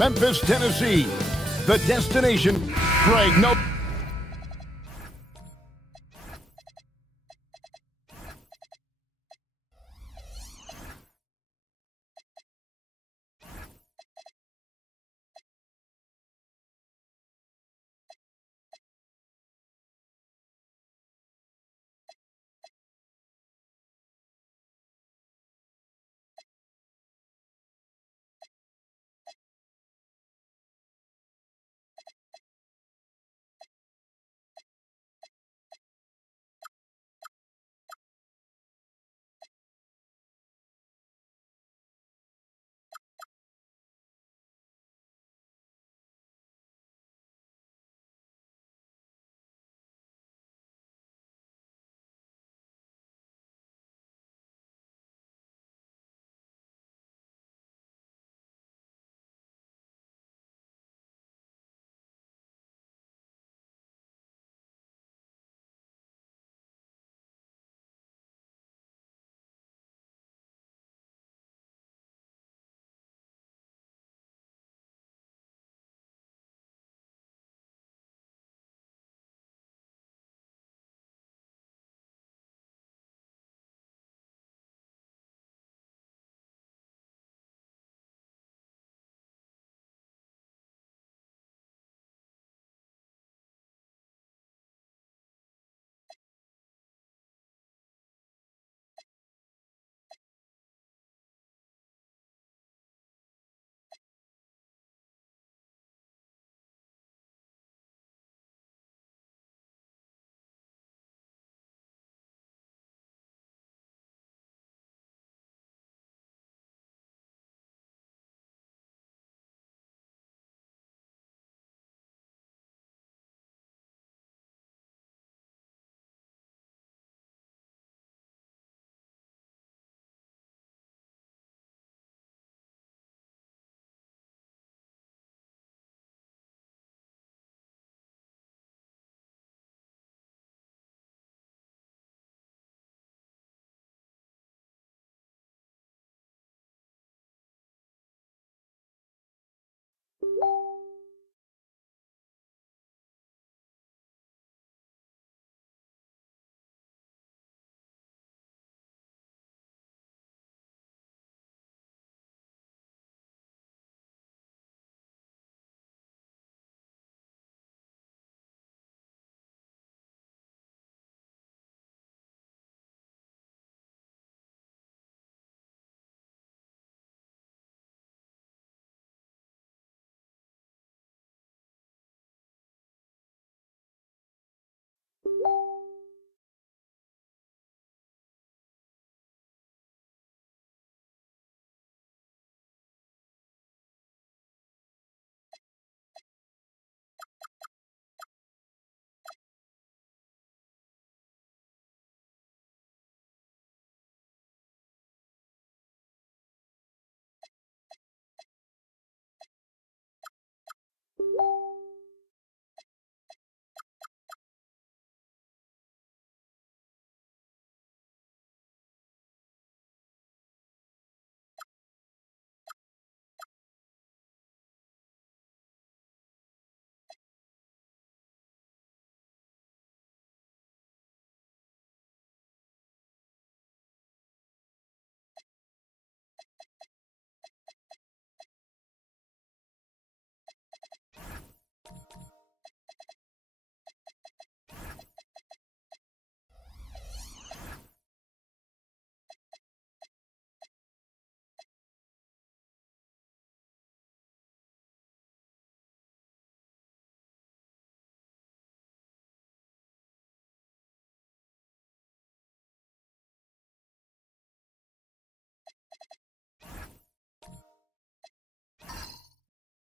Memphis, Tennessee. The destination, Greg, no.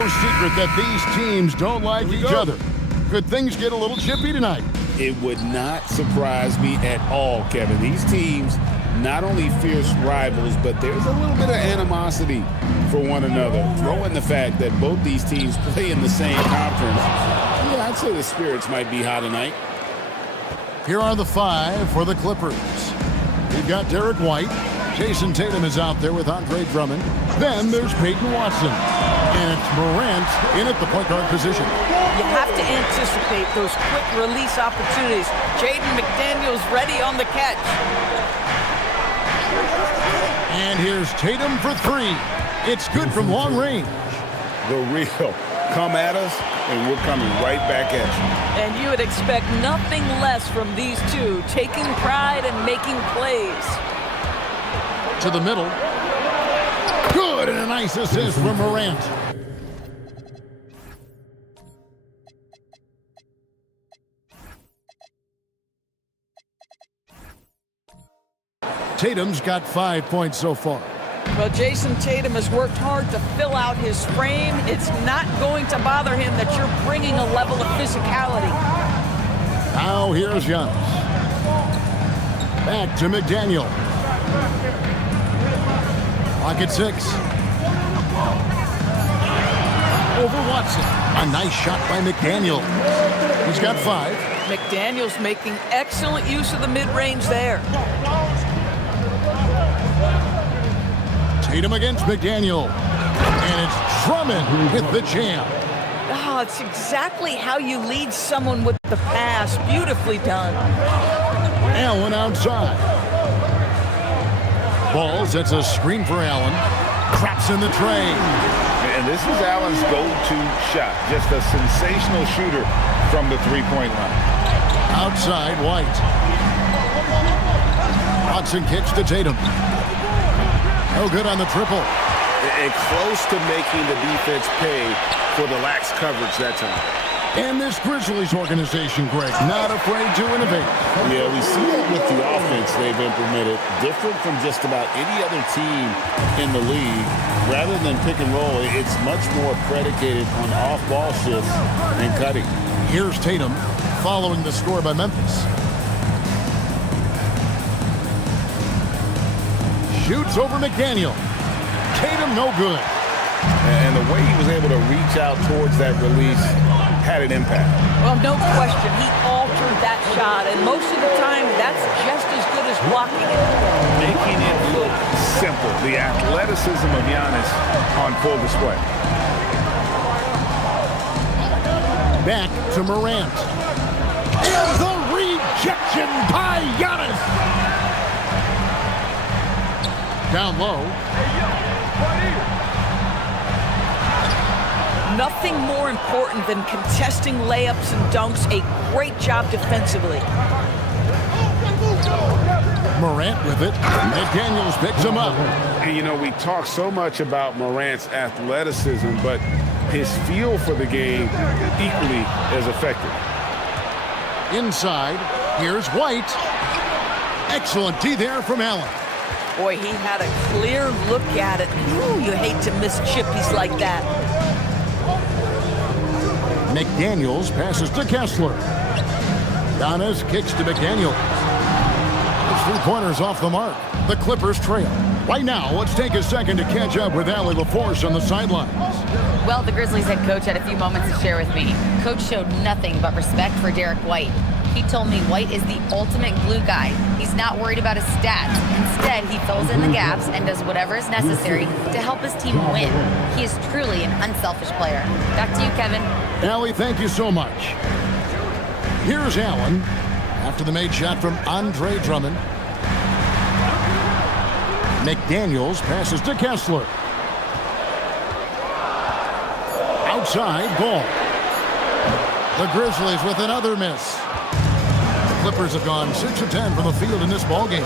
No secret that these teams don't like each other. Could things get a little chippy tonight? It would not surprise me at all, Kevin. These teams, not only fierce rivals, but there's a little bit of animosity for one another. Throw in the fact that both these teams play in the same conference. Yeah, I'd say the spirits might be high tonight. Here are the five for the Clippers. We've got Derek White, Jason Tatum is out there with Andre Drummond. Then there's Peyton Watson. And it's Morant in at the point guard position. You have to anticipate those quick release opportunities. Jaden McDaniels ready on the catch. And here's Tatum for three. It's good from long range. The real. Come at us, and we're coming right back at you. And you would expect nothing less from these two, taking pride and making plays. To the middle. Good, and a nice assist from Morant. Tatum's got 5 points so far. Well, Jason Tatum has worked hard to fill out his frame. It's not going to bother him that you're bringing a level of physicality. Now here's Giannis. Back to McDaniel. Pocket 6. Over Watson. A nice shot by McDaniel. He's got 5. McDaniel's making excellent use of the mid-range there. Tatum against McDaniel. And it's Drummond with the jam. Oh, it's exactly how you lead someone with the pass. Beautifully done. Allen outside. Ball sets a screen for Allen. Traps in the tray. And this is Allen's go-to shot. Just a sensational shooter from the three-point line. Outside, White. Watson kicks to Tatum. No good on the triple. And close to making the defense pay for the lax coverage that time. And this Grizzlies organization, Greg, not afraid to innovate. Yeah, we see that with the offense they've implemented. Different from just about any other team in the league. Rather than pick and roll, it's much more predicated on off-ball shifts and cutting. Here's Tatum following the score by Memphis. Shoots over McDaniel. Tatum no good. And the way he was able to reach out towards that release had an impact. Well, no question. He altered that shot, and most of the time, that's just as good as blocking it. Making it look simple. The athleticism of Giannis on full display. Back to Morant. And the rejection by Giannis. Down low. Nothing more important than contesting layups and dunks. A great job defensively. Morant with it. McDaniels picks him up. And, you know, we talk so much about Morant's athleticism, but his feel for the game equally as effective. Inside, here's White. Excellent D there from Allen. Boy, he had a clear look at it. Ooh, you hate to miss chippies like that. McDaniels passes to Kessler. Giannis kicks to McDaniel. His three-pointers off the mark. The Clippers trail. Right now, let's take a second to catch up with Allie LaForce on the sidelines. Well, the Grizzlies head coach had a few moments to share with me. Coach showed nothing but respect for Derek White. He told me White is the ultimate glue guy. He's not worried about his stats. Instead, he fills in the gaps and does whatever is necessary to help his team win. He is truly an unselfish player. Back to you, Kevin. Allie, thank you so much. Here's Allen after the made shot from Andre Drummond. McDaniels passes to Kessler. Outside, ball. The Grizzlies with another miss. The Clippers have gone 6 of 10 from the field in this ballgame.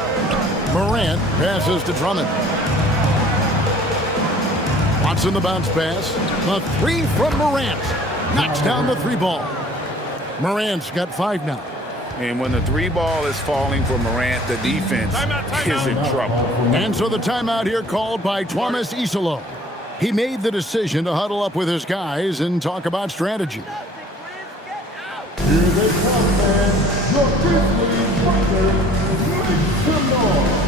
Morant passes to Drummond. Watson the bounce pass. The three from Morant. Knocks down the three ball. Morant's got 5 now. And when the three ball is falling for Morant, the defense is in trouble. And so the timeout here called by Thomas Isolo. He made the decision to huddle up with his guys and talk about strategy. Here they come, man. Your Grizzlies runner, make some noise.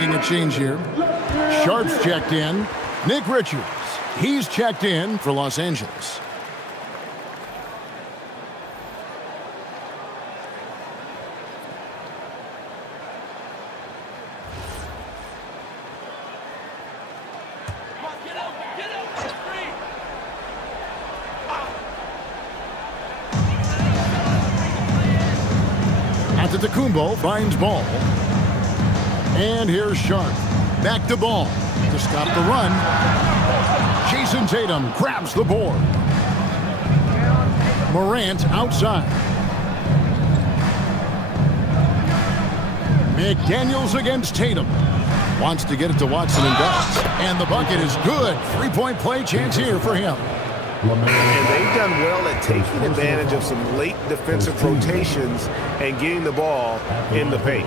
making a change here. Sharp's checked in. Nick Richards, he's checked in for Los Angeles. Antetokounmpo finds ball. And here's Sharp. Back to ball to stop the run. Jason Tatum grabs the board. Morant outside. McDaniels against Tatum. Wants to get it to Watson and does. And the bucket is good. Three-point play chance here for him. And they've done well at taking advantage of some late defensive rotations and getting the ball in the paint.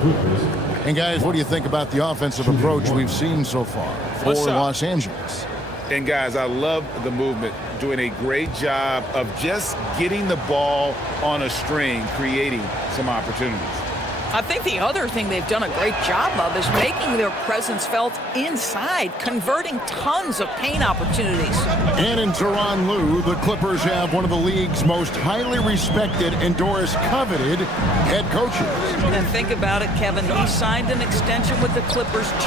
And guys, what do you think about the offensive approach we've seen so far for Los Angeles? And guys, I love the movement, doing a great job of just getting the ball on a string, creating some opportunities. I think the other thing they've done a great job of is making their presence felt inside, converting tons of paint opportunities. And in Tyronn Lue, the Clippers have one of the league's most highly respected and Doris coveted head coaches. And think about it, Kevin. He signed an extension with the Clippers 2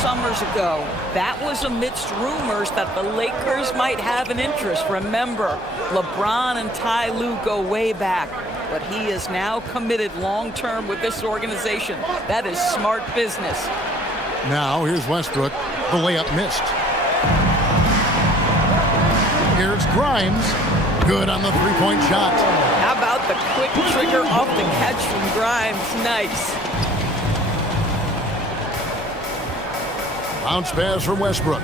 summers ago. That was amidst rumors that the Lakers might have an interest. Remember, LeBron and Ty Lue go way back. But he is now committed long-term with this organization. That is smart business. Now, here's Westbrook. The layup missed. Here's Grimes. Good on the three-point shot. How about the quick trigger off the catch from Grimes? Nice. Bounce pass from Westbrook.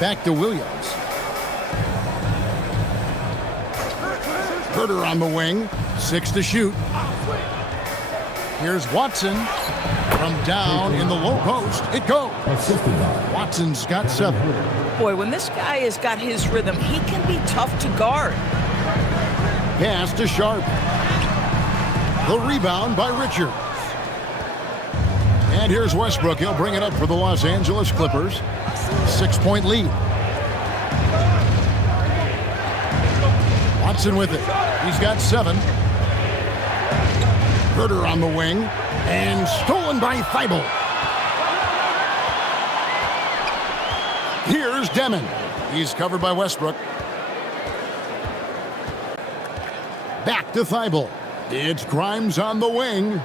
Back to Williams. Herter on the wing. 6 to shoot. Here's Watson. From down in the low post. It goes. Watson's got 7. Boy, when this guy has got his rhythm, he can be tough to guard. Pass to Sharp. The rebound by Richards. And here's Westbrook. He'll bring it up for the Los Angeles Clippers. 6-point lead. Watson with it. He's got 7. Herter on the wing. And stolen by Thibault. Here's Demon. He's covered by Westbrook. Back to Thibault. It's Grimes on the wing.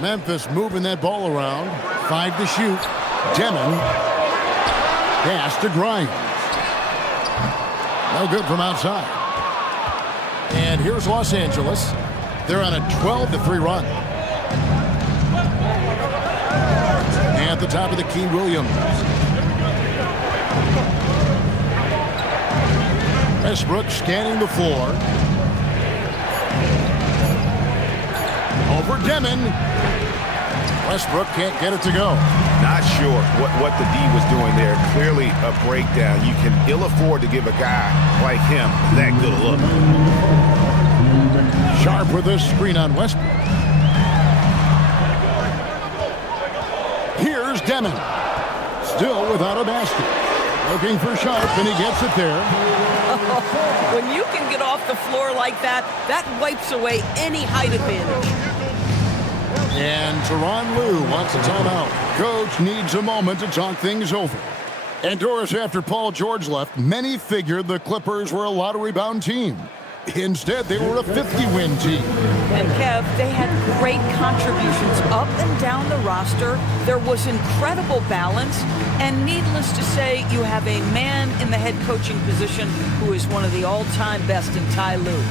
Memphis moving that ball around. 5 to shoot. Demon. Pass to Grimes. No good from outside. And here's Los Angeles. They're on a 12-3 run. At the top of the key, Williams. Westbrook scanning the floor. Over Demon. Westbrook can't get it to go. Not sure what the D was doing there. Clearly a breakdown. You can ill afford to give a guy like him that good a look. Sharp with a screen on Westbrook. Here's Demon. Still without a basket. Looking for Sharp, and he gets it there. When you can get off the floor like that, that wipes away any height advantage. And Tyronn Lue wants a timeout. Coach needs a moment to talk things over. And Doris, after Paul George left, many figured the Clippers were a lottery bound team. Instead, they were a 50-win team. And Kev, they had great contributions up and down the roster. There was incredible balance. And needless to say, you have a man in the head coaching position who is one of the all-time best in Ty Lue.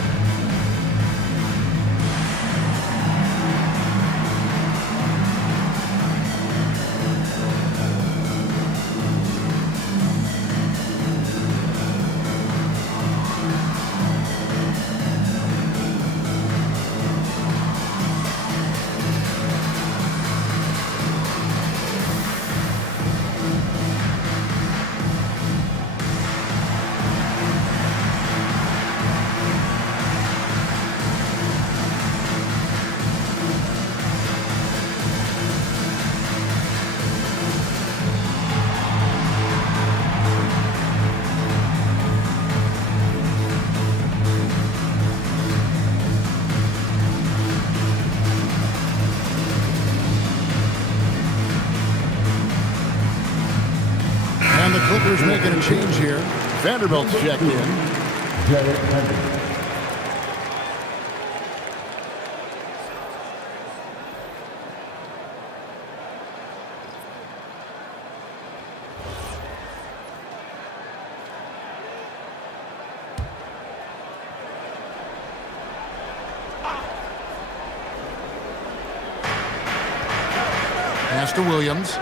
Clippers making a change here. Vanderbilt's checked in. Pass to Williams.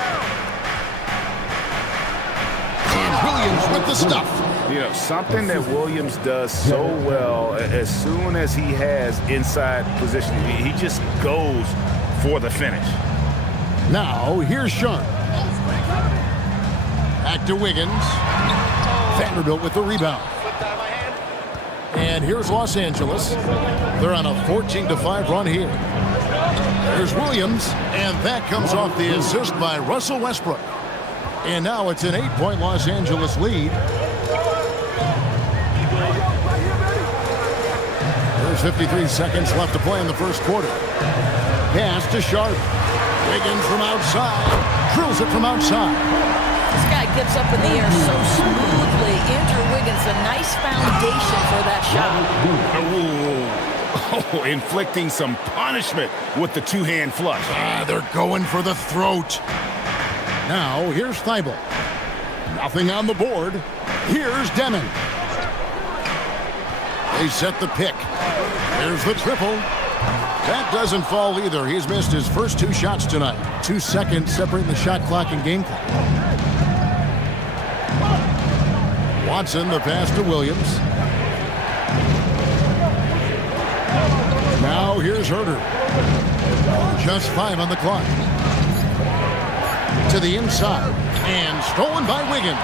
And Williams with the stuff. You know, something that Williams does so well, as soon as he has inside position, he just goes for the finish. Now, here's Sharp. Back to Wiggins. Vanderbilt with the rebound. And here's Los Angeles. They're on a 14-5 run here. There's Williams, and that comes off the assist by Russell Westbrook. And now it's an 8-point Los Angeles lead. There's 53 seconds left to play in the first quarter. Pass to Sharp. Wiggins from outside. Drills it from outside. This guy gets up in the air so smoothly. Andrew Wiggins, a nice foundation for that shot. Oh, inflicting some punishment with the two-hand flush. They're going for the throat. Now, here's Thibault. Nothing on the board. Here's Demon. They set the pick. There's the triple. That doesn't fall either. He's missed his first 2 shots tonight. 2 seconds separating the shot clock and game clock. Watson, the pass to Williams. Now here's Herter. Just 5 on the clock. To the inside. And stolen by Wiggins.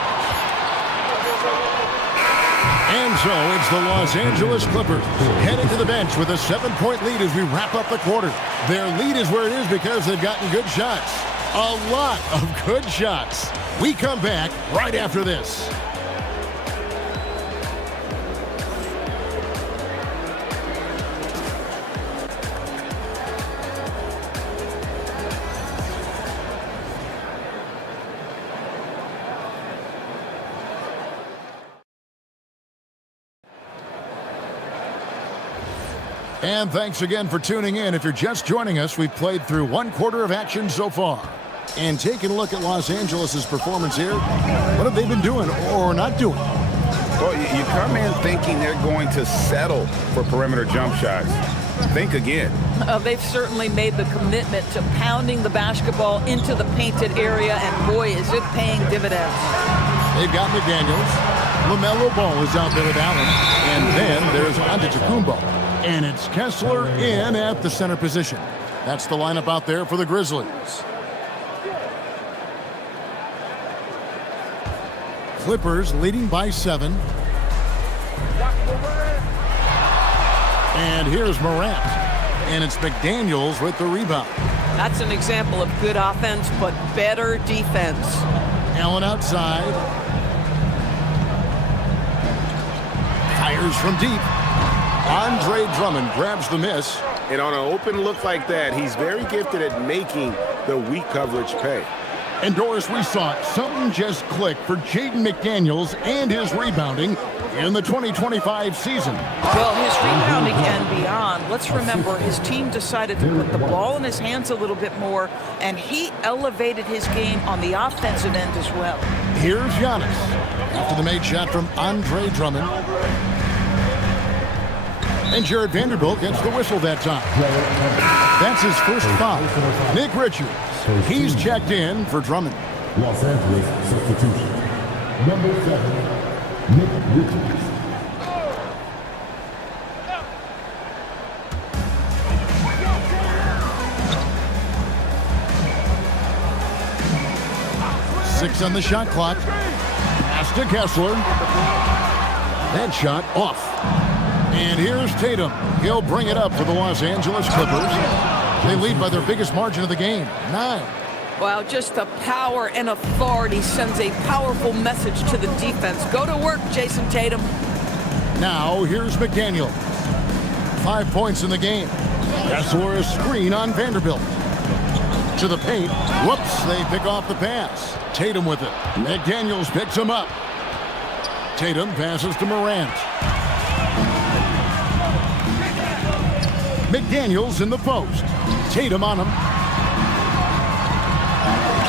And so it's the Los Angeles Clippers heading to the bench with a 7-point lead as we wrap up the quarter. Their lead is where it is because they've gotten good shots. A lot of good shots. We come back right after this. And thanks again for tuning in. If you're just joining us, we've played through 1 quarter of action so far. And taking a look at Los Angeles' performance here, what have they been doing or not doing? Well, you come in thinking they're going to settle for perimeter jump shots. Think again. They've certainly made the commitment to pounding the basketball into the painted area, and boy, is it paying dividends. They've got McDaniels. LaMelo Ball is out there with Allen. And then there's Antetokounmpo. And it's Kessler in at the center position. That's the lineup out there for the Grizzlies. Clippers leading by 7. And here's Morant. And it's McDaniels with the rebound. That's an example of good offense, but better defense. Allen outside. Fires from deep. Andre Drummond grabs the miss. And on an open look like that, he's very gifted at making the weak coverage pay. And Doris, we saw it. Something just clicked for Jaden McDaniels and his rebounding in the 2025 season. Well, his rebounding and beyond. Let's remember, his team decided to put the ball in his hands a little bit more, and he elevated his game on the offensive end as well. Here's Giannis after the made shot from Andre Drummond. And Jared Vanderbilt gets the whistle that time. That's his first foul. Nick Richards, he's checked in for Drummond. Los Angeles substitution. Number 7, Nick Richards. Six on the shot clock. Pass to Kessler. That shot off. And here's Tatum. He'll bring it up for the Los Angeles Clippers. They lead by their biggest margin of the game, 9. Wow, just the power and authority sends a powerful message to the defense. Go to work, Jason Tatum. Now, here's McDaniel. 5 points in the game. Kessler a screen on Vanderbilt. To the paint. Whoops, they pick off the pass. Tatum with it. McDaniels picks him up. Tatum passes to Morant. McDaniels in the post. Tatum on him.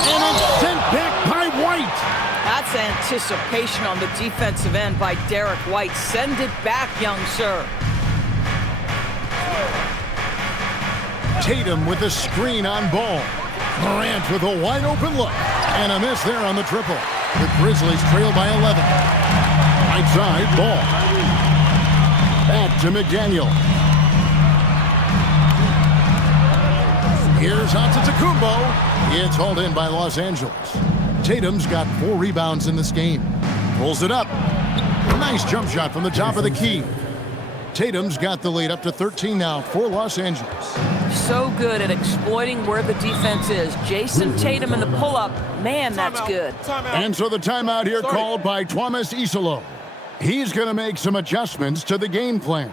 And it's sent back by White. That's anticipation on the defensive end by Derek White. Send it back, young sir. Tatum with a screen on Ball. Morant with a wide open look. And a miss there on the triple. The Grizzlies trail by 11. Right side, Ball. Back to McDaniel. Here's Antetokounmpo. It's hauled in by Los Angeles. Tatum's got 4 rebounds in this game. Pulls it up. Nice jump shot from the top of the key. Tatum's got the lead up to 13 now for Los Angeles. So good at exploiting where the defense is. Jason Tatum in the pull-up. Man, that's good. And so the timeout here called by Thomas Isolo. He's going to make some adjustments to the game plan.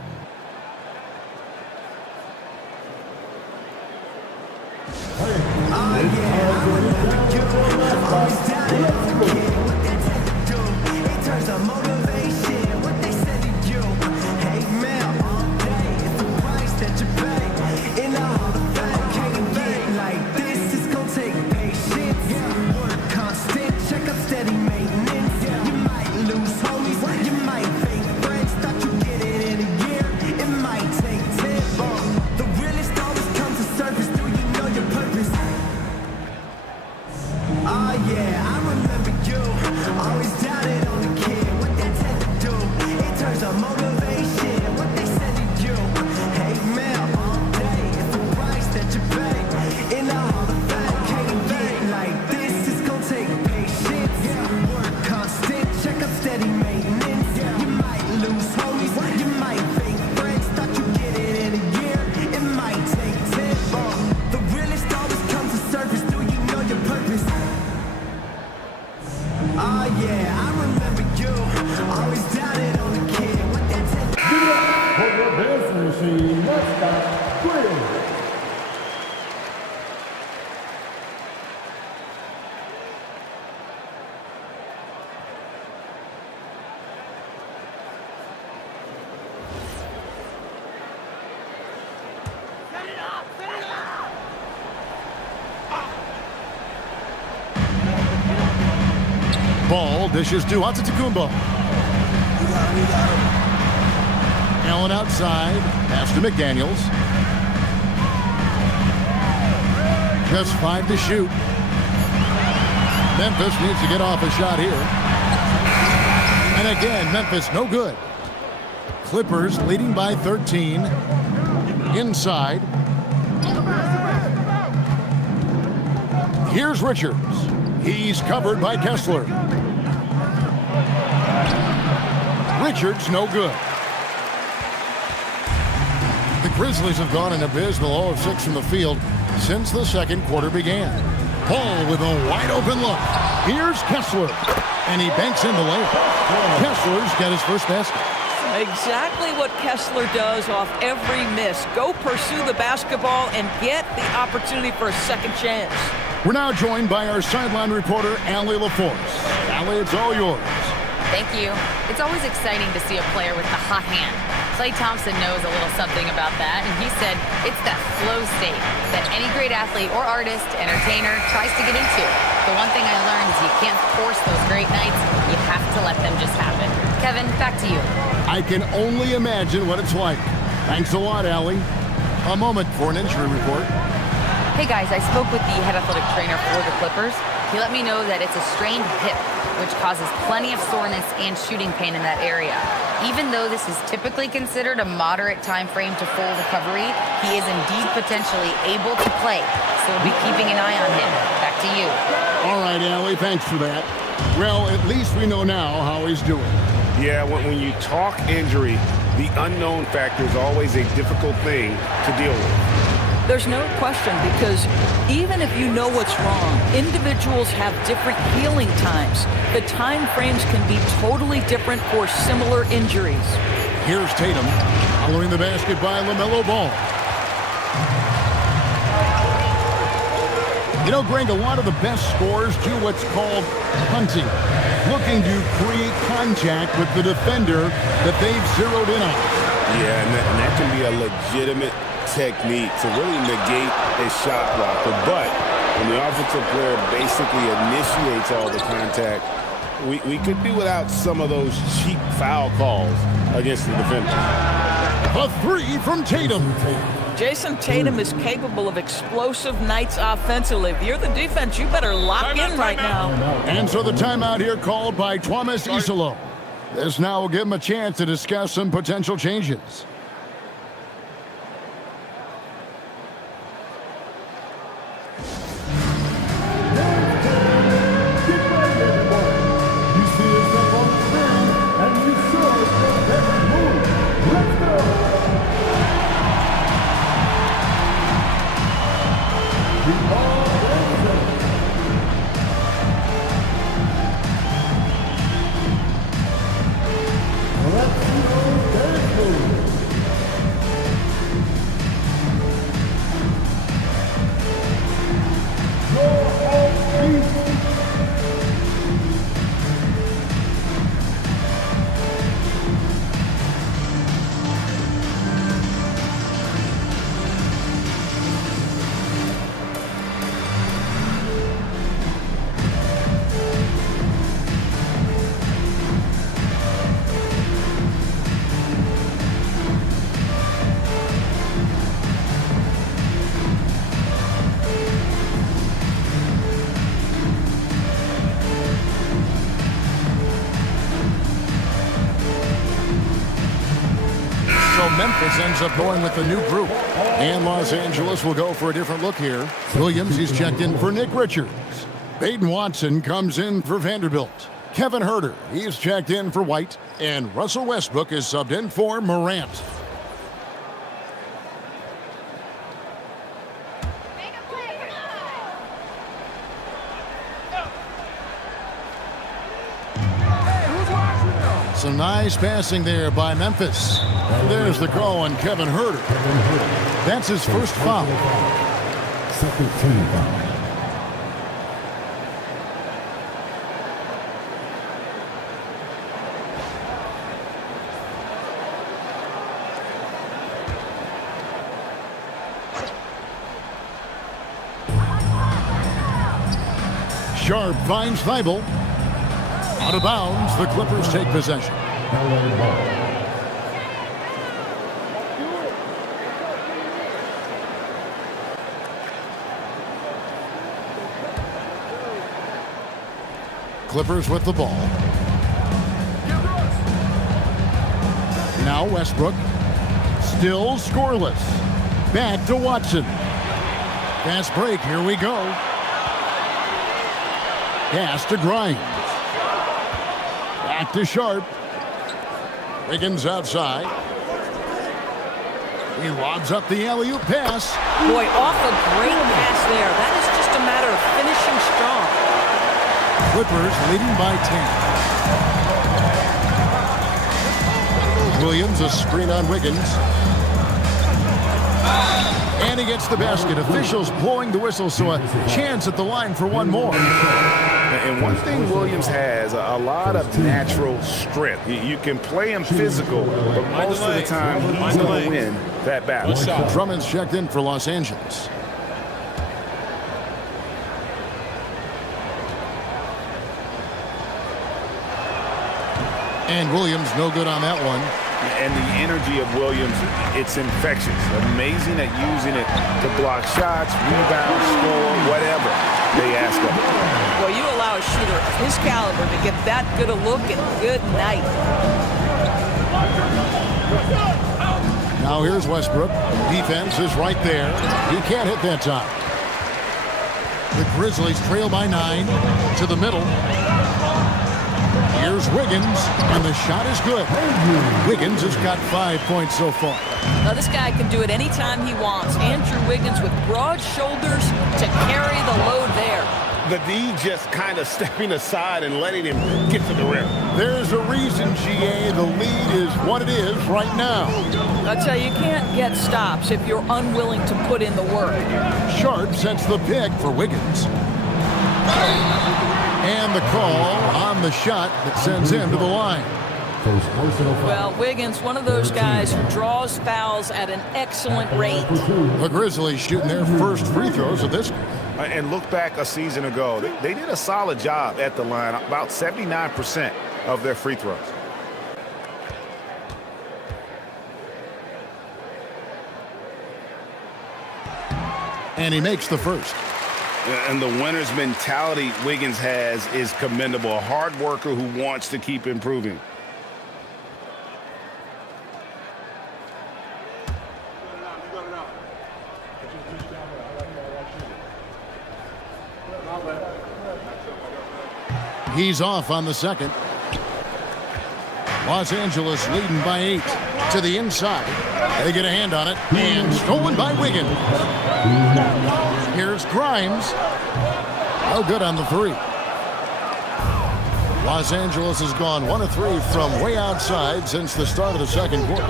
Ball dishes to Antetokounmpo. Allen outside. Pass to McDaniels. Just 5 to shoot. Memphis needs to get off a shot here. And again, Memphis no good. Clippers leading by 13. Inside. Here's Richards. He's covered by Kessler. Richards no good. The Grizzlies have gone an abysmal 0 of 6 from the field since the second quarter began. Paul with a wide open look. Here's Kessler. And he banks in the layup. Kessler's got his first basket. Exactly what Kessler does off every miss. Go pursue the basketball and get the opportunity for a second chance. We're now joined by our sideline reporter, Allie LaForce. Allie, it's all yours. Thank you. It's always exciting to see a player with the hot hand. Klay Thompson knows a little something about that, and he said it's that flow state that any great athlete or artist, entertainer, tries to get into. The one thing I learned is you can't force those great nights. You have to let them just happen. Kevin, back to you. I can only imagine what it's like. Thanks a lot, Allie. A moment for an injury report. Hey guys, I spoke with the head athletic trainer for the Clippers. He let me know that it's a strained hip, which causes plenty of soreness and shooting pain in that area. Even though this is typically considered a moderate time frame to full recovery, he is indeed potentially able to play. So we'll be keeping an eye on him. Back to you. All right, Allie, thanks for that. Well, at least we know now how he's doing. Yeah, when you talk injury, the unknown factor is always a difficult thing to deal with. There's no question, because even if you know what's wrong, individuals have different healing times. The time frames can be totally different for similar injuries. Here's Tatum, following the basket by LaMelo Ball. You know, Greg, a lot of the best scorers do what's called hunting, looking to create contact with the defender that they've zeroed in on. Yeah, and that can be a legitimate technique to really negate a shot blocker. But when the offensive player basically initiates all the contact, we could do without some of those cheap foul calls against the defender. A three from Tatum. Jason Tatum is capable of explosive nights offensively. If you're the defense, you better lock in right now. And so the timeout here called by Thomas Isolo. This now will give him a chance to discuss some potential changes. Memphis ends up going with the new group. And Los Angeles will go for a different look here. Williams, he's checked in for Nick Richards. Baden Watson comes in for Vanderbilt. Kevin Huerter, he's checked in for White. And Russell Westbrook is subbed in for Morant. Some nice passing there by Memphis. There's the call on Kevin Huerter. That's his first foul. Second team foul. Sharp finds Thibault. Out of bounds, the Clippers take possession. Clippers with the ball. Now Westbrook. Still scoreless. Back to Watson. Fast break, here we go. Pass to Grimes. Back to Sharp. Wiggins outside. He lobs up the alley-oop pass. Boy, off a great pass there. That is just a matter of finishing strong. Clippers leading by 10. Williams, a screen on Wiggins. And he gets the basket. Officials blowing the whistle, so a chance at the line for one more. And one thing Williams has, a lot of natural strength. You can play him physical, but most of the time he's going to win that battle. Drummond's checked in for Los Angeles. And Williams no good on that one. And the energy of Williams, it's infectious. Amazing at using it to block shots, rebound, score, whatever they ask of him. Well, you allow a shooter of his caliber to get that good a look and good night. Now here's Westbrook. Defense is right there. He can't hit that time. The Grizzlies trail by 9 to the middle. Here's Wiggins, and the shot is good. Wiggins has got 5 points so far. Now, this guy can do it anytime he wants. Andrew Wiggins with broad shoulders to carry the load there. The D just kind of stepping aside and letting him get to the rim. There's a reason, GA, the lead is what it is right now. I tell you, you can't get stops if you're unwilling to put in the work. Sharp sets the pick for Wiggins. And the call on the shot that sends him to the line. First personal foul. Well, Wiggins, one of those guys who draws fouls at an excellent rate. The Grizzlies shooting their first free throws of this game. And look back a season ago. They did a solid job at the line, about 79% of their free throws. And he makes the first. And the winner's mentality Wiggins has is commendable. A hard worker who wants to keep improving. He's off on the second. Los Angeles leading by 8 to the inside. They get a hand on it and stolen by Wiggins. Here's Grimes. Oh, good on the three. Los Angeles has gone 1 of 3 from way outside since the start of the second quarter.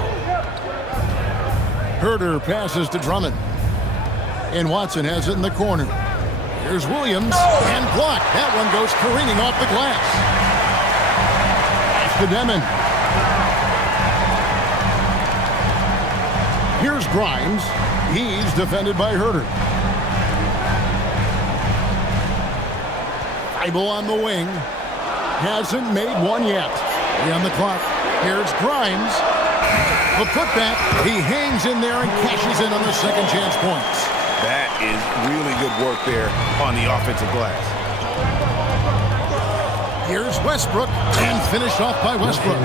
Herter passes to Drummond. And Watson has it in the corner. Here's Williams and blocked. That one goes careening off the glass. Pass to Demon. Here's Grimes. He's defended by Herter. Thibault on the wing. Hasn't made one yet. 3 on the clock. Here's Grimes. The putback. He hangs in there and cashes in on the second chance points. That is really good work there on the offensive glass. Here's Westbrook and finished off by Westbrook.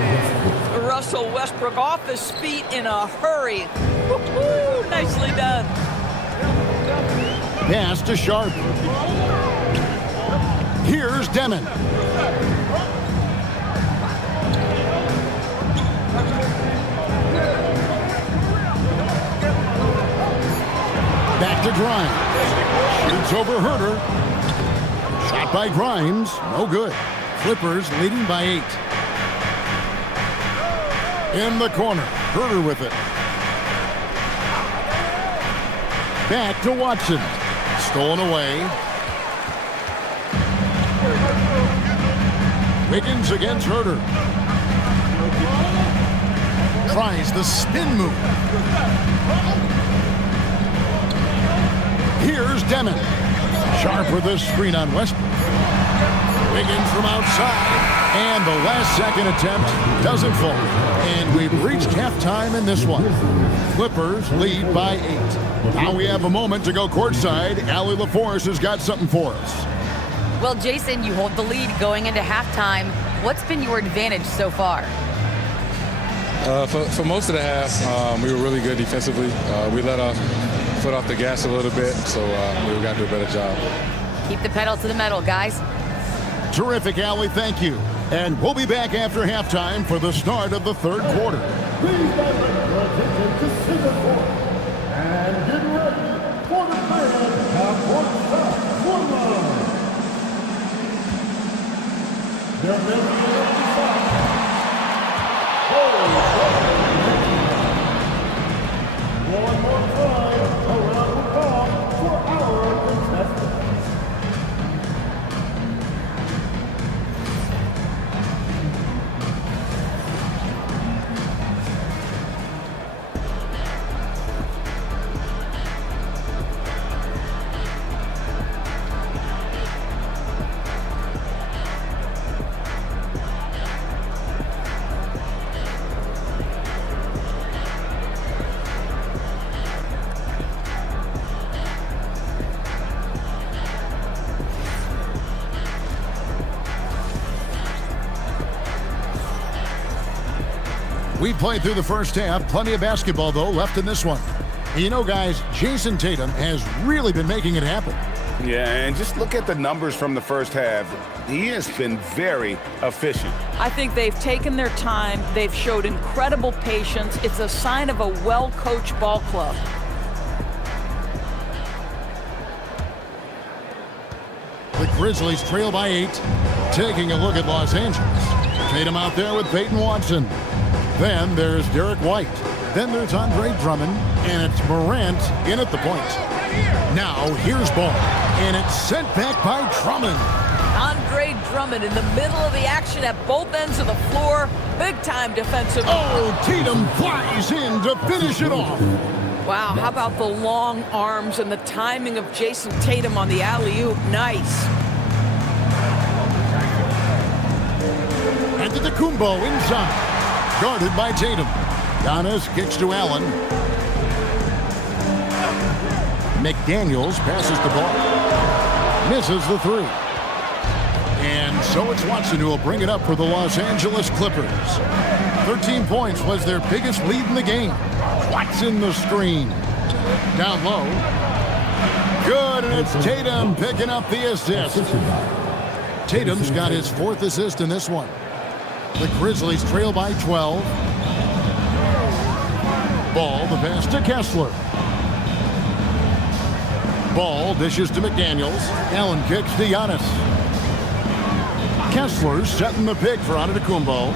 Russell Westbrook off his feet in a hurry. Woo-hoo, nicely done. Pass to Sharp. Here's Demon. Back to Grimes. Shoots over Herter. Shot by Grimes. No good. Clippers leading by 8. In the corner. Herter with it. Back to Watson. Stolen away. Wiggins against Herter. Tries the spin move. Here's Demon. Sharp with a screen on Westbrook. Wiggins from outside. And the last second attempt doesn't fall. And we've reached halftime in this one. Clippers lead by 8. Now we have a moment to go courtside. Allie LaForce has got something for us. Well, Jason, you hold the lead going into halftime. What's been your advantage so far? For most of the half, we were really good defensively. We let our foot off the gas a little bit, so we've got to do a better job. Keep the pedal to the metal, guys. Terrific, Allie. Thank you. And we'll be back after halftime for the start of the third quarter. Please direct your attention to center court. And get ready for the fans half-court scoreboard. There may be a side. One more time, a round of applause for our contestants. We played through the first half. Plenty of basketball, though, left in this one. And you know, guys, Jason Tatum has really been making it happen. Yeah, and just look at the numbers from the first half. He has been very efficient. I think they've taken their time. They've showed incredible patience. It's a sign of a well-coached ball club. The Grizzlies trail by 8. Taking a look at Los Angeles. Tatum out there with Peyton Watson. Then there's Derek White. Then there's Andre Drummond. And it's Morant in at the point. Now here's ball. And it's sent back by Drummond. Andre Drummond in the middle of the action at both ends of the floor. Big-time defensive. Oh, Tatum flies in to finish it off. Wow, how about the long arms and the timing of Jason Tatum on the alley-oop? Nice. Antetokounmpo inside. Guarded by Tatum. Giannis kicks to Allen. McDaniels passes the ball. Misses the 3. And so it's Watson who will bring it up for the Los Angeles Clippers. 13 points was their biggest lead in the game. Watson the screen. Down low. Good, and it's Tatum picking up the assist. Tatum's got his 4th assist in this one. The Grizzlies trail by 12. Ball, the pass to Kessler. Ball dishes to McDaniels. Allen kicks to Giannis. Kessler setting the pick for Antetokounmpo.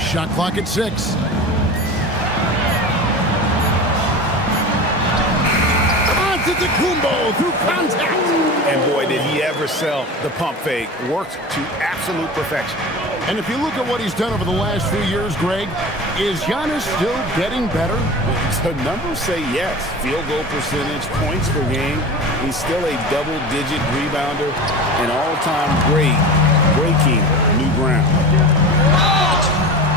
Shot clock at 6. Antetokounmpo through contact. And boy, did he ever sell the pump fake. Worked to absolute perfection. And if you look at what he's done over the last few years, Greg, is Giannis still getting better? The numbers say yes. Field goal percentage, points per game. He's still a double-digit rebounder, an all-time great, breaking new ground.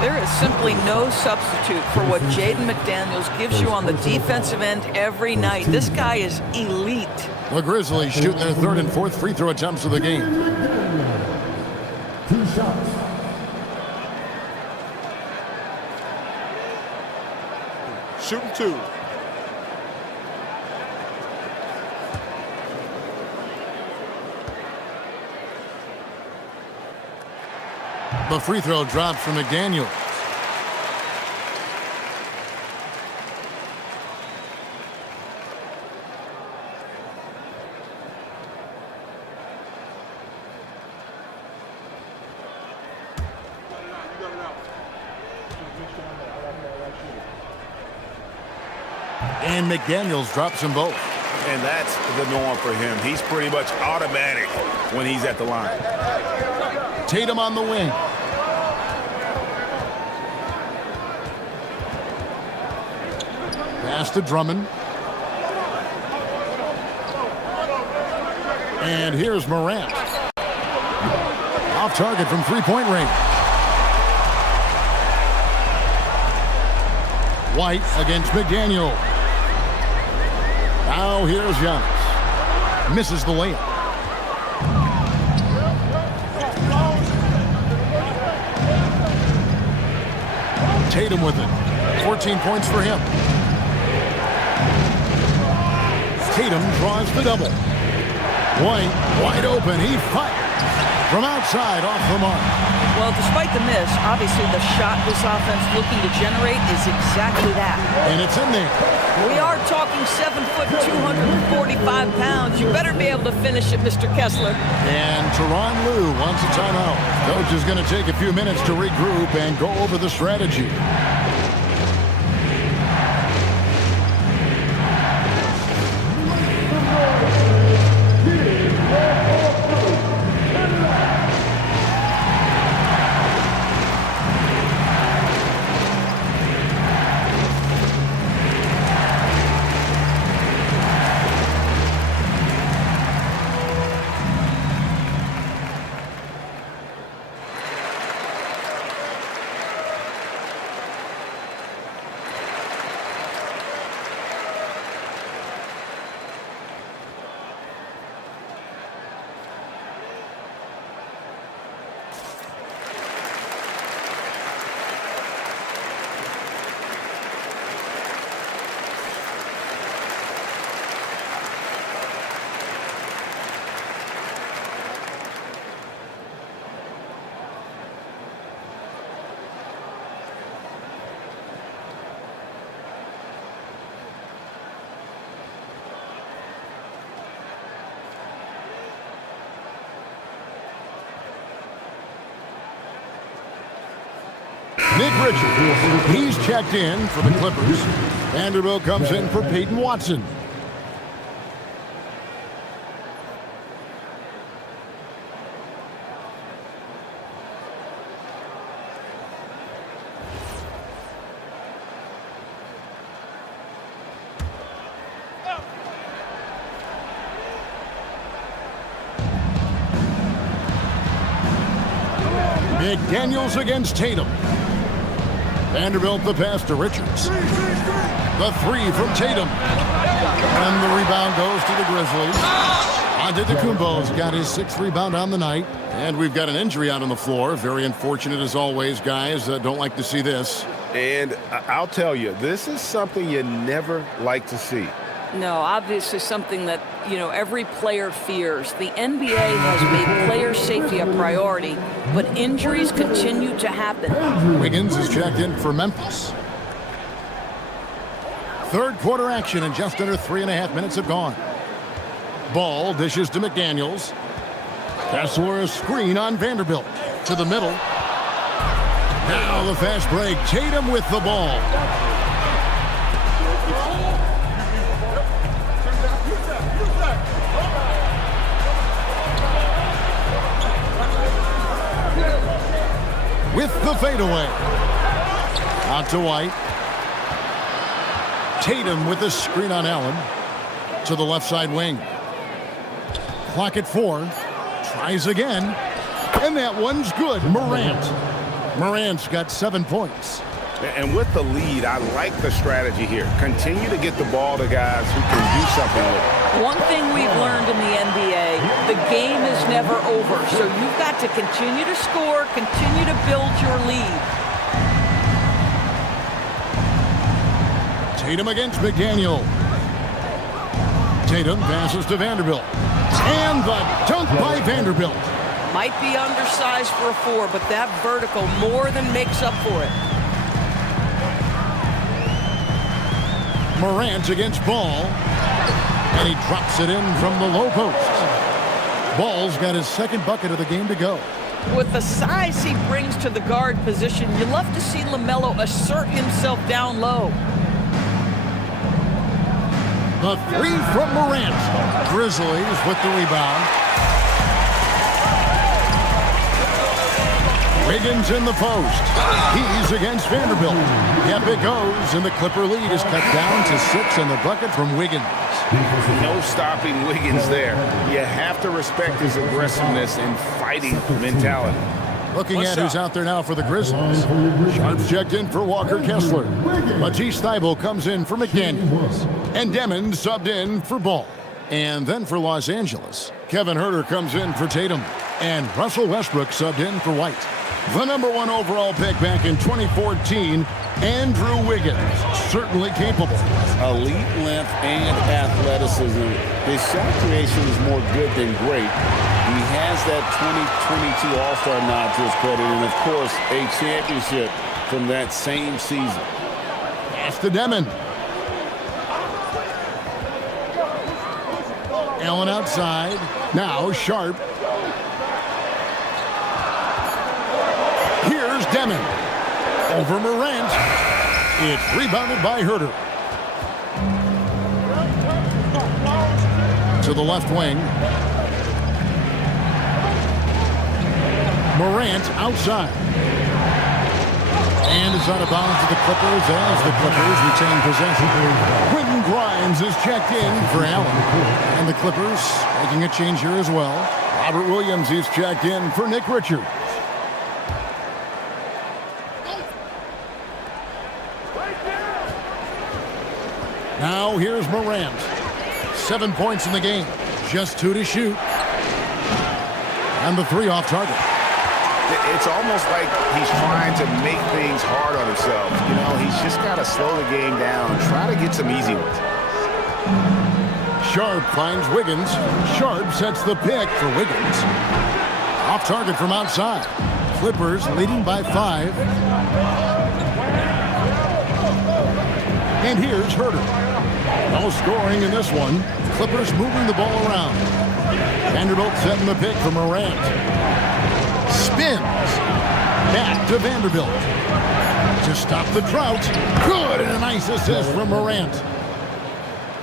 There is simply no substitute for what Jaden McDaniels gives you on the defensive end every night. This guy is elite. The Grizzlies shooting their 3rd and 4th free throw attempts of the game. 2 shots. Shooting 2. The free throw dropped from McDaniels. And McDaniels drops them both. And that's the norm for him. He's pretty much automatic when he's at the line. Tatum on the wing. Pass to Drummond. And here's Morant. Off target from three-point range. White against McDaniel. Now here's Giannis. Misses the layup. Tatum with it. 14 points for him. Tatum draws the double. White wide open. He fires from outside off the mark. Well, despite the miss, obviously the shot this offense looking to generate is exactly that. And it's in there. We are talking 7 foot, 245 pounds. You better be able to finish it, Mr. Kessler. And Tyronn Lue wants a timeout. Coach is going to take a few minutes to regroup and go over the strategy. Nick Richards, he's checked in for the Clippers. Vanderbilt comes in for Peyton Watson. McDaniels against Tatum. Vanderbilt the pass to Richards. The three from Tatum. And the rebound goes to the Grizzlies. Antetokounmpo's got his 6th rebound on the night. And we've got an injury out on the floor. Very unfortunate as always, guys. Don't like to see this. And I'll tell you, this is something you never like to see. No, obviously something that, every player fears. The NBA has made player safety a priority, but injuries continue to happen. Wiggins is checked in for Memphis. Third quarter action and just under 3.5 minutes have gone. Ball dishes to McDaniels. Kessler a screen on Vanderbilt. To the middle. Now the fast break. Tatum with the ball. With the fadeaway. Out to White. Tatum with the screen on Allen. To the left side wing. Clock at 4. Tries again. And that one's good. Morant's got 7 points. And with the lead, I like the strategy here. Continue to get the ball to guys who can do something with it. One thing we've learned in the NBA, the game is never over. So you've got to continue to score, continue to build your lead. Tatum against McDaniel. Tatum passes to Vanderbilt. And the dunk by Vanderbilt. Might be undersized for a 4, but that vertical more than makes up for it. Morant against Ball. And he drops it in from the low post. Ball's got his 2nd bucket of the game to go. With the size he brings to the guard position, you love to see LaMelo assert himself down low. The 3 from Morant. Grizzlies with the rebound. Wiggins in the post. He's against Vanderbilt. Yep, it goes, and the Clipper lead is cut down to 6 in the bucket from Wiggins. No stopping Wiggins there. You have to respect his aggressiveness and fighting mentality. Looking at who's out there now for the Grizzlies. Sharp's checked in for Walker Kessler. Matisse Thybulle comes in for McDaniels. And Demon subbed in for Ball. And then for Los Angeles, Kevin Huerter comes in for Tatum. And Russell Westbrook subbed in for White. The #1 overall pick back in 2014, Andrew Wiggins, certainly capable. Elite length and athleticism. His shot creation is more good than great. He has that 2022 All-Star nod to his credit, and of course, a championship from that same season. Pass to Demon. Allen outside. Now Sharp. Here's Demon. Over Morant. It's rebounded by Huerter. To the left wing. Morant outside. And it's out of bounds to the Clippers as the Clippers retain possession. Quentin Grimes is checked in for Allen. And the Clippers making a change here as well. Robert Williams is checked in for Nick Richards. Now here's Morant. 7 points in the game. Just 2 to shoot. And the 3 off target. It's almost like he's trying to make things hard on himself. You know, he's just got to slow the game down, try to get some easy ones. Sharp finds Wiggins. Sharp sets the pick for Wiggins. Off target from outside. Clippers leading by 5. And here's Huerter. No scoring in this one. Clippers moving the ball around. Vanderbilt setting the pick for Morant. Spins. Back to Vanderbilt. To stop the drought. Good, and a nice assist from Morant.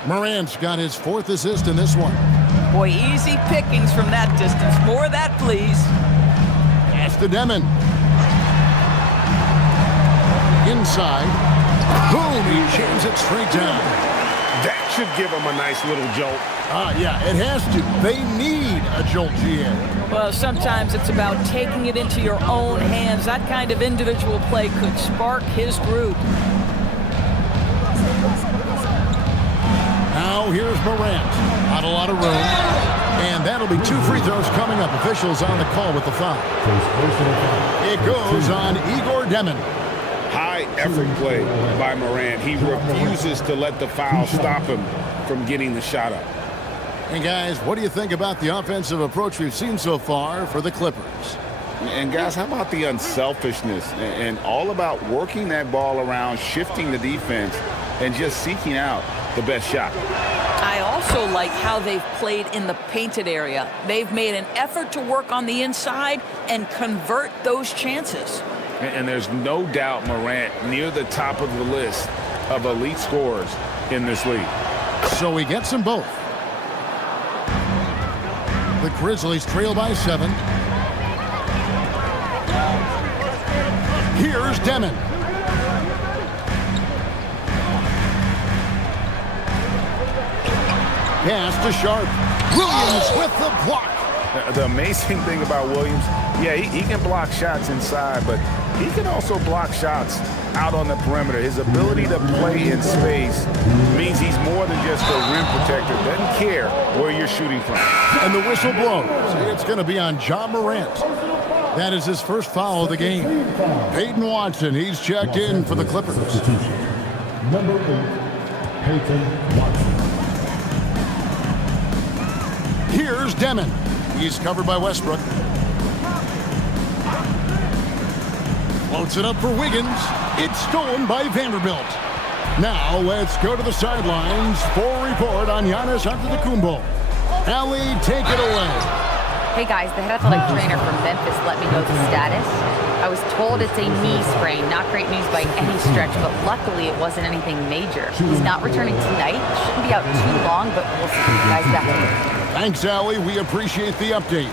Morant's got his 4th assist in this one. Boy, easy pickings from that distance. More of that, please. Pass to Demon. Inside. Boom, he jams it straight down. That should give him a nice little jolt. Yeah, it has to. They need a jolt, GA. Well, sometimes it's about taking it into your own hands. That kind of individual play could spark his group. Now here's Morant. Not a lot of room. And that'll be 2 free throws coming up. Officials on the call with the foul. It goes on Igor Demon. High effort play by Morant. He refuses to let the foul stop him from getting the shot up. And guys, what do you think about the offensive approach we've seen so far for the Clippers? And guys, how about the unselfishness and all about working that ball around, shifting the defense, and just seeking out the best shot. I also like how they've played in the painted area. They've made an effort to work on the inside and convert those chances. And there's no doubt Morant near the top of the list of elite scorers in this league. So he gets them both. The Grizzlies trail by 7. Here's Demon. Pass to Sharp. Williams with the block. The amazing thing about Williams, yeah, he can block shots inside, but he can also block shots out on the perimeter. His ability to play in space means he's more than just a rim protector. Doesn't care where you're shooting from. And the whistle blows. It's going to be on John Morant. That is his first foul of the game. Peyton Watson, he's checked in for the Clippers. Number 8, Peyton Watson. Here's Demon. He's covered by Westbrook. Floats it up for Wiggins. It's stolen by Vanderbilt. Now let's go to the sidelines for a report on Giannis Antetokounmpo. Allie, take it away. Hey guys, the head athletic trainer from Memphis let me know the status. I was told it's a knee sprain. Not great news by any stretch, but luckily it wasn't anything major. He's not returning tonight. Shouldn't be out too long, but we'll see. Guys, back to you. Thanks, Allie. We appreciate the update.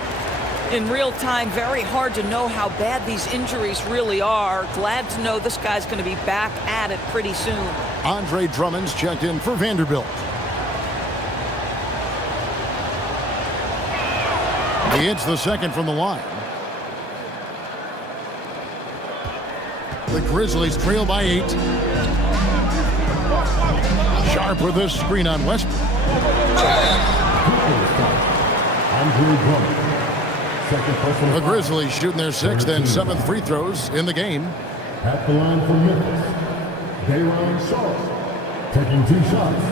In real time, very hard to know how bad these injuries really are. Glad to know this guy's going to be back at it pretty soon. Andre Drummond's checked in for Vanderbilt. He hits the second from the line. The Grizzlies trail by 8. Sharp with a screen on Westbrook. Andre Drummond. Second personal The Grizzlies shooting their 6th and 7th free throws in the game. at the line for Memphis. Day'Ron Sharp taking 2 shots.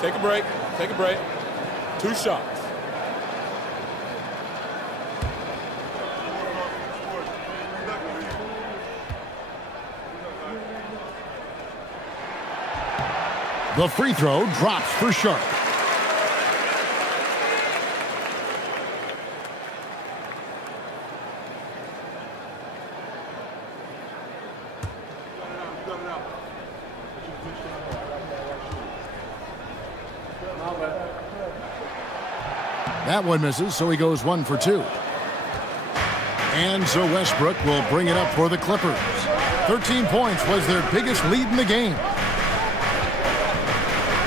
Take a break. Take a break. 2 shots. The free throw drops for Sharp. That one misses, so he goes 1 for 2. And so Westbrook will bring it up for the Clippers. 13 points was their biggest lead in the game.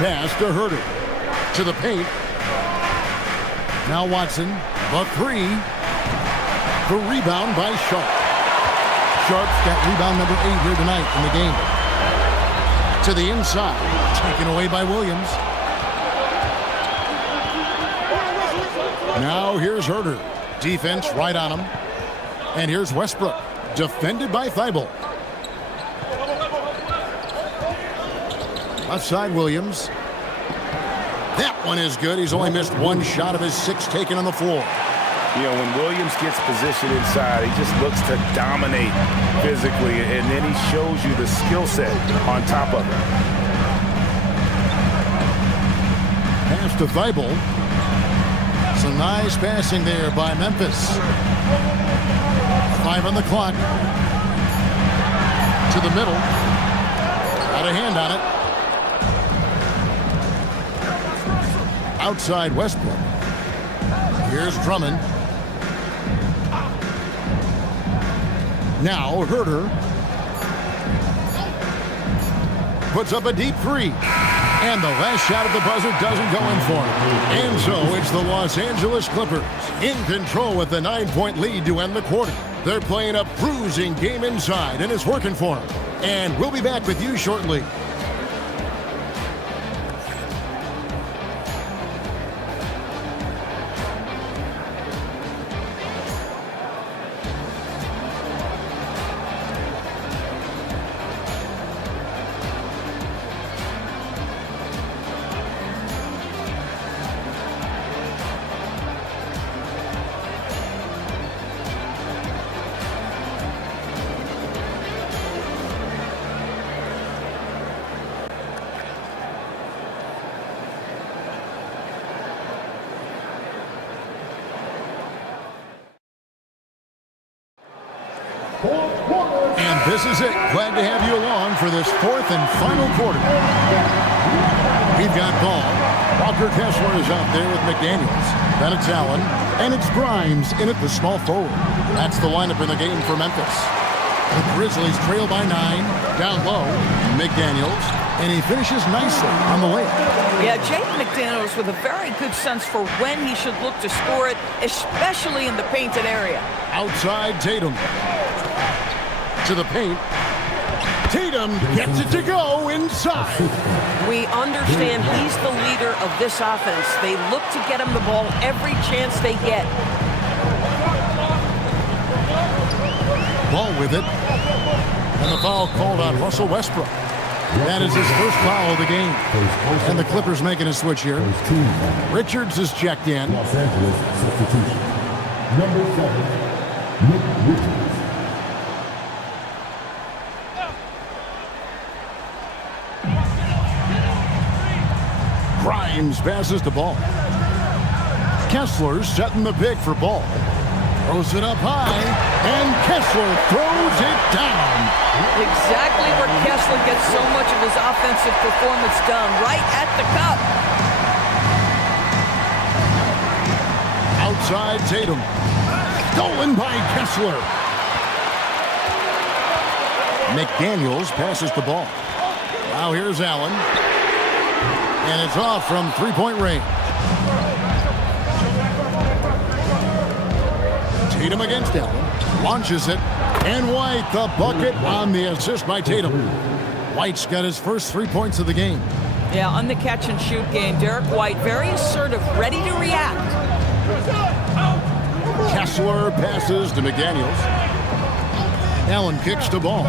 Pass to Herter. To the paint. Now Watson. The 3. The rebound by Sharp. Sharp's got rebound number 8 here tonight in the game. To the inside. Taken away by Williams. Now here's Herter. Defense right on him. And here's Westbrook. Defended by Thibault. Left side Williams. That one is good. He's only missed 1 shot of his 6 taken on the floor. You know, when Williams gets positioned inside, he just looks to dominate physically, and then he shows you the skill set on top of it. Pass to Thibault. Some nice passing there by Memphis. 5 on the clock. To the middle. Got a hand on it. Outside Westbrook. Here's Drummond. Now Herter. Puts up a deep three. And the last shot at the buzzer doesn't go in for him. And so it's the Los Angeles Clippers in control with the 9-point lead to end the quarter. They're playing a bruising game inside, and it's working for them. And we'll be back with you shortly. And this is it. Glad to have you along for this fourth and final quarter. We've got ball. Walker Kessler is out there with McDaniels. Then it's Allen. And it's Grimes in at the small forward. That's the lineup in the game for Memphis. The Grizzlies trail by 9. Down low, McDaniels. And he finishes nicely on the layup. Yeah, Jaden McDaniels with a very good sense for when he should look to score it, especially in the painted area. Outside Tatum. To the paint. Tatum gets it to go inside. We understand he's the leader of this offense. They look to get him the ball every chance they get. Ball with it. And the foul called on Russell Westbrook. That is his first foul of the game. And the Clippers making a switch here. Richards is checked in. Los Angeles substitution. Number 7, Nick Richards. Grimes passes the ball. Kessler setting the pick for ball. Throws it up high, and Kessler throws it down. Exactly where Kessler gets so much of his offensive performance done, right at the cup. Outside Tatum. Stolen by Kessler. McDaniels passes the ball. Now here's Allen. And it's off from three-point range. Tatum against Allen. Launches it. And White, the bucket on the assist by Tatum. White's got his first 3 points of the game. Yeah, on the catch-and-shoot game, Derek White very assertive, ready to react. Kessler passes to McDaniels. Allen kicks the ball.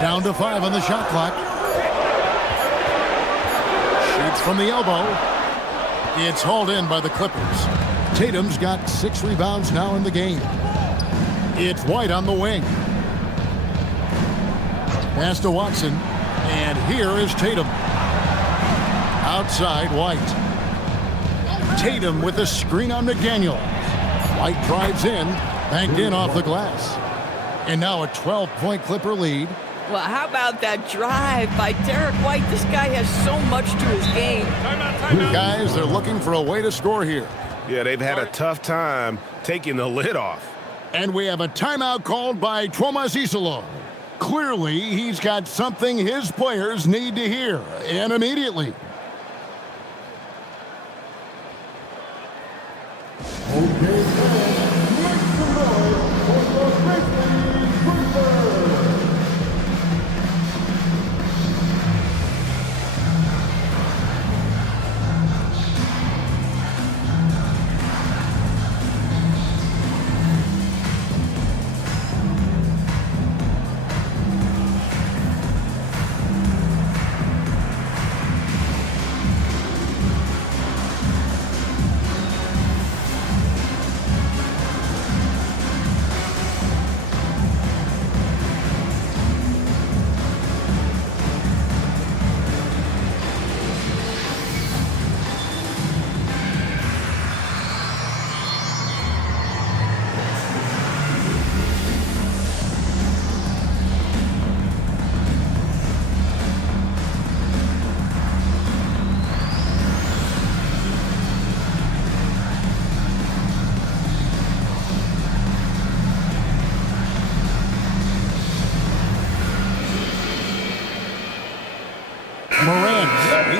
Down to 5 on the shot clock. Shoots from the elbow. It's hauled in by the Clippers. Tatum's got 6 rebounds now in the game. It's White on the wing. Pass to Watson. And here is Tatum. Outside White. Tatum with a screen on McDaniel. White drives in. Banked in off the glass. And now a 12-point Clipper lead. Well, how about that drive by Derek White? This guy has so much to his game. Guys, they're looking for a way to score here. Yeah, they've had a tough time taking the lid off. And we have a timeout called by Thomas Isolo. Clearly, he's got something his players need to hear, and immediately. Okay, fans, make some noise for the Grizzlies Clippers.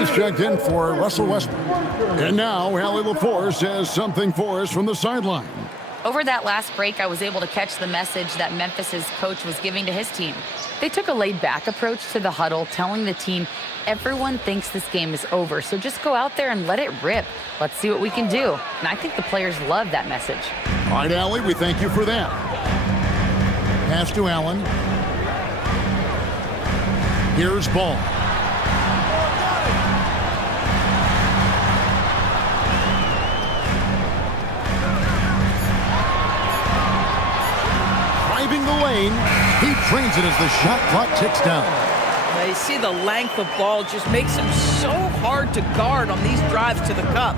He's checked in for Russell Westbrook. And now Allie LaForce has something for us from the sideline. Over that last break, I was able to catch the message that Memphis's coach was giving to his team. They took a laid-back approach to the huddle, telling the team, everyone thinks this game is over, so just go out there and let it rip. Let's see what we can do. And I think the players love that message. All right, Allie, we thank you for that. Pass to Allen. Here's Ball. Driving the lane, he trains it as the shot clock ticks down. Now you see the length of Ball just makes him so hard to guard on these drives to the cup.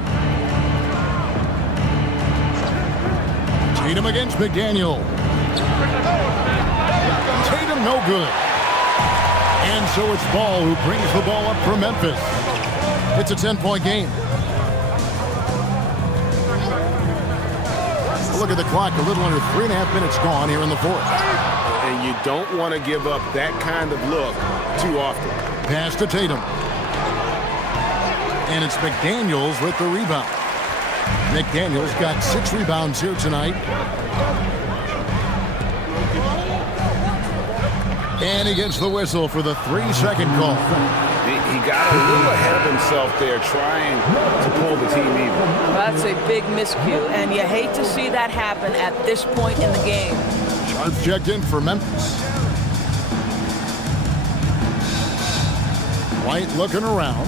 Tatum against McDaniel. Tatum no good. And so it's Ball who brings the ball up for Memphis. It's a 10-point game. Look at the clock, a little under 3.5 minutes gone here in the fourth. And you don't want to give up that kind of look too often. Pass to Tatum. And it's McDaniels with the rebound. McDaniels got 6 rebounds here tonight. And he gets the whistle for the 3-second call. He got a little ahead of himself there trying to pull the team even. That's a big miscue, and you hate to see that happen at this point in the game. Sharp checked in for Memphis. White looking around.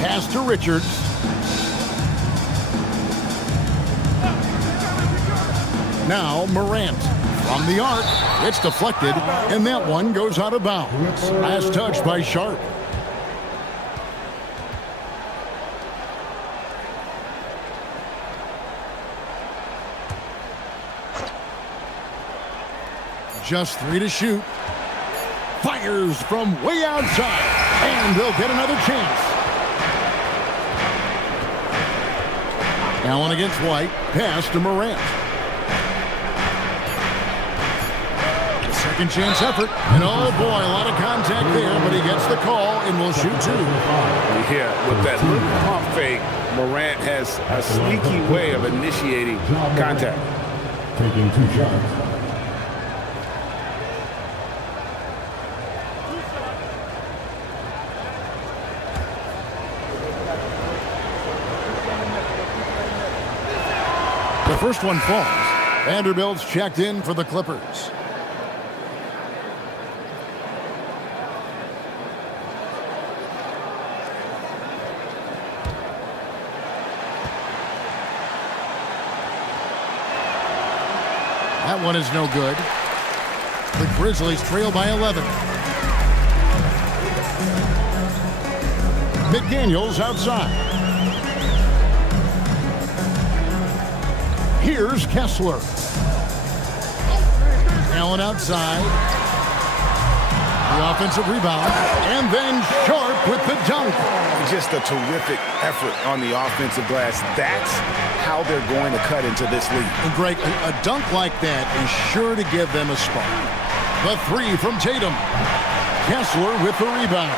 Pass to Richards. Now Morant. From the arc, it's deflected, and that one goes out of bounds. Last touch by Sharp. Just 3 to shoot. Fires from way outside, and they'll get another chance. Allen against White. Pass to Morant. Second chance effort. And oh boy, a lot of contact there, but he gets the call and will shoot 2. Yeah, with that little pump fake, Morant has a sneaky way of initiating contact. Taking 2 shots. The first one falls. Vanderbilt's checked in for the Clippers. That one is no good. The Grizzlies trail by 11. McDaniels outside. Here's Kessler. Allen outside. The offensive rebound. And then Sharp with the dunk. Just a terrific effort on the offensive glass. That's how they're going to cut into this league. And Greg, a dunk like that is sure to give them a spark. The 3 from Tatum. Kessler with the rebound.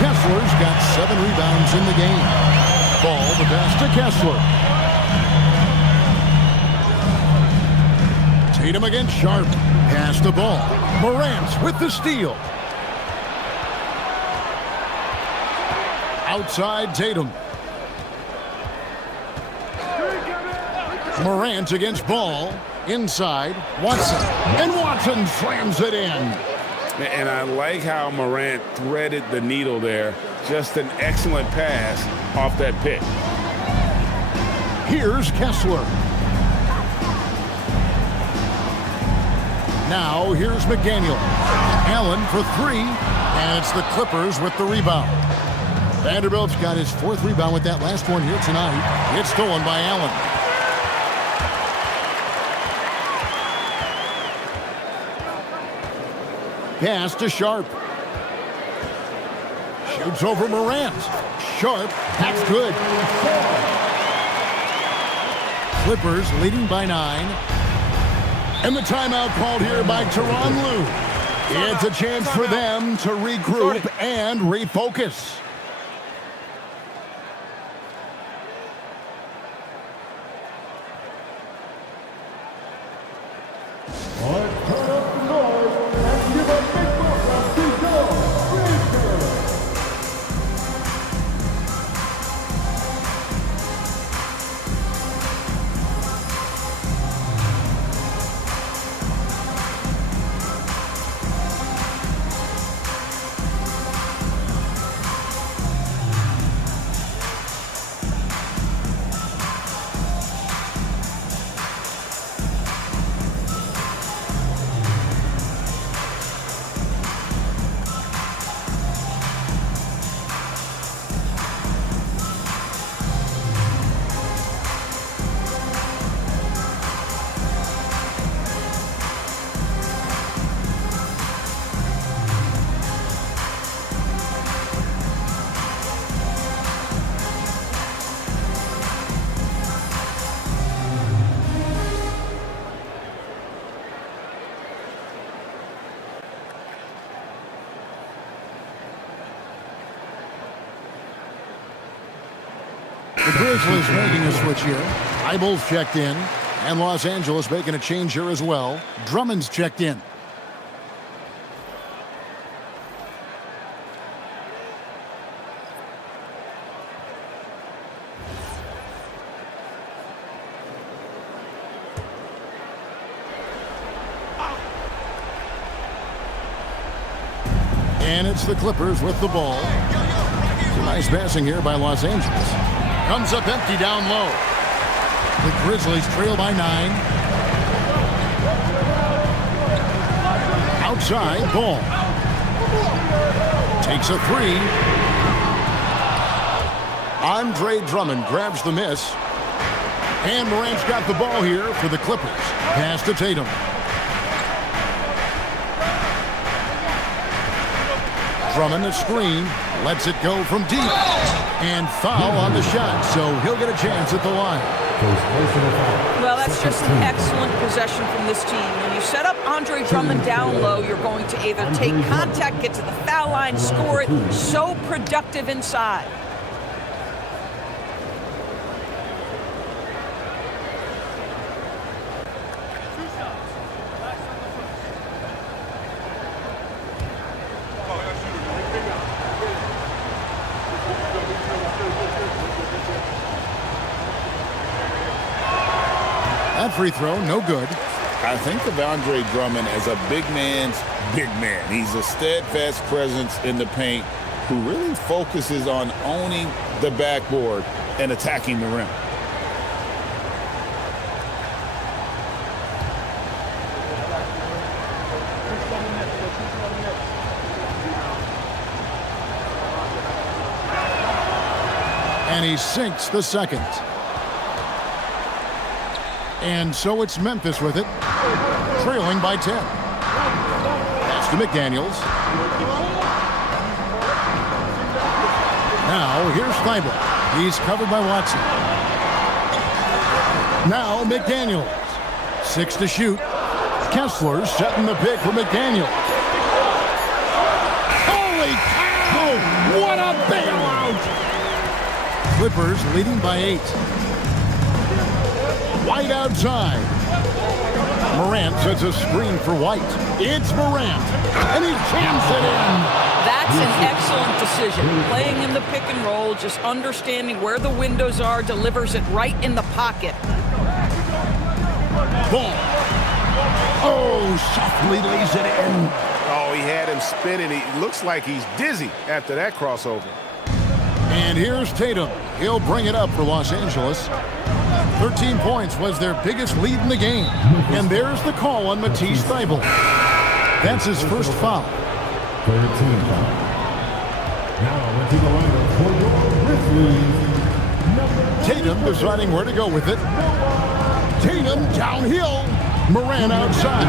Kessler's got 7 rebounds in the game. Ball the pass to Kessler. Tatum against Sharp. Pass the ball. Morant with the steal. Outside Tatum. Morant against Ball. Inside Watson. And Watson slams it in. And I like how Morant threaded the needle there. Just an excellent pass off that pick. Here's Kessler. Now here's McDaniel. Allen for 3. And it's the Clippers with the rebound. Vanderbilt's got his 4th rebound with that last one here tonight. It's stolen by Allen. Pass to Sharp. Shoots over Morant. Sharp, that's good. Clippers leading by 9. And the timeout called here by Tyronn Lue. It's a chance for them to regroup and refocus. Let's turn up the noise and give a big welcome to your GRIZZLIES. The Grizzlies making a switch here. Eibel's checked in. And Los Angeles making a change here as well. Drummond's checked in. And it's the Clippers with the ball. Some nice passing here by Los Angeles. Comes up empty down low. The Grizzlies trail by 9. Outside, ball. Takes a 3. Andre Drummond grabs the miss. And Morant's got the ball here for the Clippers. Pass to Tatum. Drummond a screen, lets it go from deep, and foul on the shot, so he'll get a chance at the line. Well, that's just an excellent possession from this team. When you set up Andre Drummond down low, you're going to either take contact, get to the foul line, score it. So productive inside. That free throw, no good. I think of Andre Drummond as a big man's big man. He's a steadfast presence in the paint who really focuses on owning the backboard and attacking the rim. And he sinks the second. And so it's Memphis with it, trailing by 10. Pass to McDaniels. Now here's Thibault. He's covered by Watson. Now McDaniels. 6 to shoot. Kessler setting the pick for McDaniels. Holy cow! What a bailout! Clippers leading by 8. White outside. Morant sets a screen for White. It's Morant, and he jams it in. That's an excellent decision. Playing in the pick and roll, just understanding where the windows are, delivers it right in the pocket. Ball. Oh, softly lays it in. Oh, he had him spinning. He looks like he's dizzy after that crossover. And here's Tatum. He'll bring it up for Los Angeles. 13 points was their biggest lead in the game. And there's the call on Matisse Thybulle. That's his first foul. 13 foul. Now into the lineup for your Grizzlies. Tatum deciding where to go with it. Tatum downhill. Morant outside.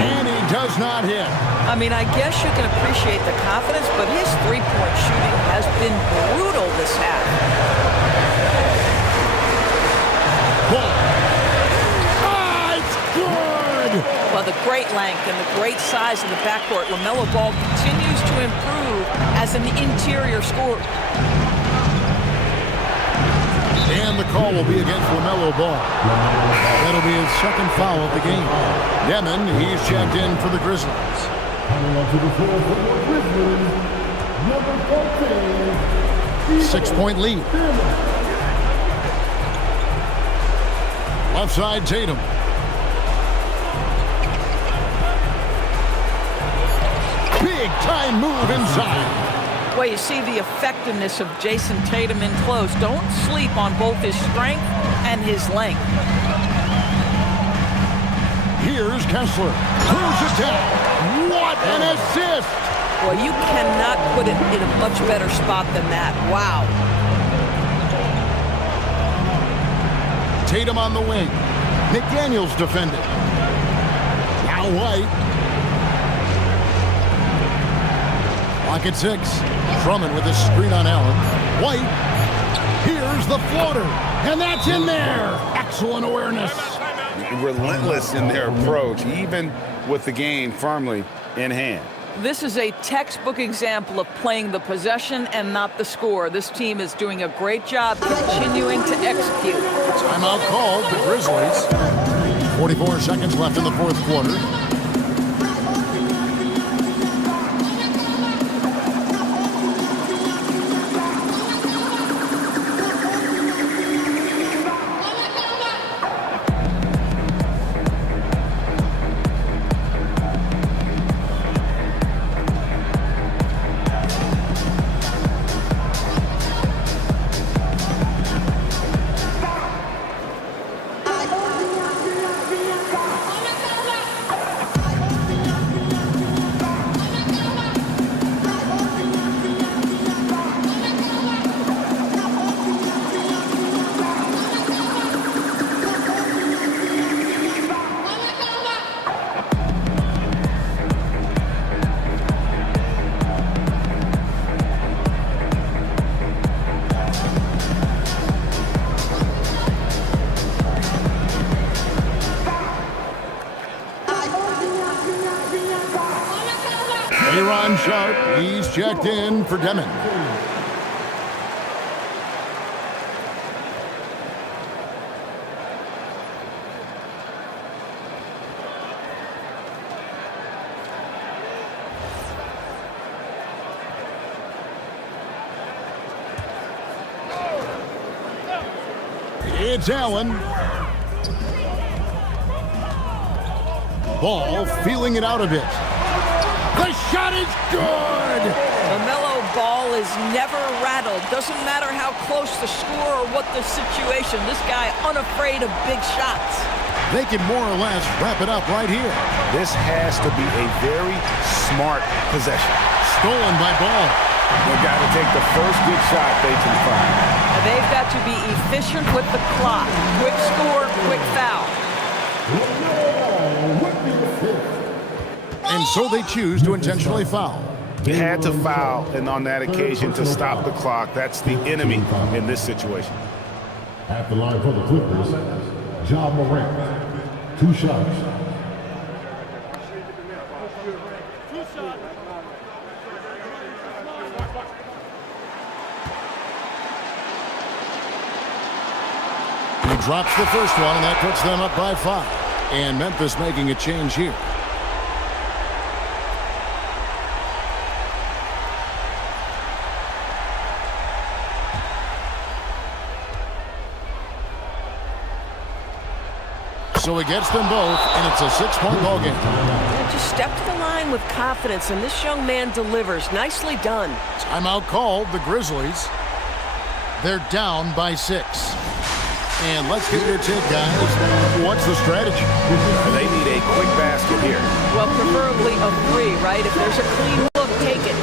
And he does not hit. I mean, I guess you can appreciate the confidence, but his three-point shooting has been brutal this half. It's good! Well, the great great length and the great size of the backcourt. LaMelo Ball continues to improve as an interior scorer. And the call will be against LaMelo Ball. That'll be his second foul of the game. Demon, he's checked in for the Grizzlies. Coming onto the floor for the Grizzlies, number 14. 6-point lead. Left side, Tatum. Big time move inside. Well, you see the effectiveness of Jason Tatum in close. Don't sleep on both his strength and his length. Here's Kessler. Throws it down. What an assist! Well, you cannot put it in a much better spot than that. Wow. Tatum on the wing. McDaniels defending. Now White. Clock at 6. Drummond with a screen on Allen. White. Here's the floater. And that's in there. Excellent awareness. Relentless in their approach, even with the game firmly in hand. This is a textbook example of playing the possession and not the score. This team is doing a great job continuing to execute. Timeout called, the Grizzlies. 44 seconds left in the fourth quarter. Sharp, he's checked in for Demon. It's Allen. Ball feeling it out a bit. The shot is good! LaMelo Ball is never rattled. Doesn't matter how close the score or what the situation. This guy unafraid of big shots. They can more or less wrap it up right here. This has to be a very smart possession. Stolen by Ball. They've got to take the first good shot they can find. And they've got to be efficient with the clock. Quick score, quick foul. And so they choose to intentionally foul. You had to foul, and on that occasion to stop the clock. That's the enemy in this situation. At the line for the Clippers, John Morant. 2 shots. He drops the first one, and that puts them up by 5. And Memphis making a change here. So he gets them both, and it's a 6-point ball game. Just step to the line with confidence, and this young man delivers. Nicely done. Timeout called, the Grizzlies. They're down by 6. And let's get your take, guys. What's the strategy? They need a quick basket here. Well, preferably a 3, right? If there's a clean look, take it.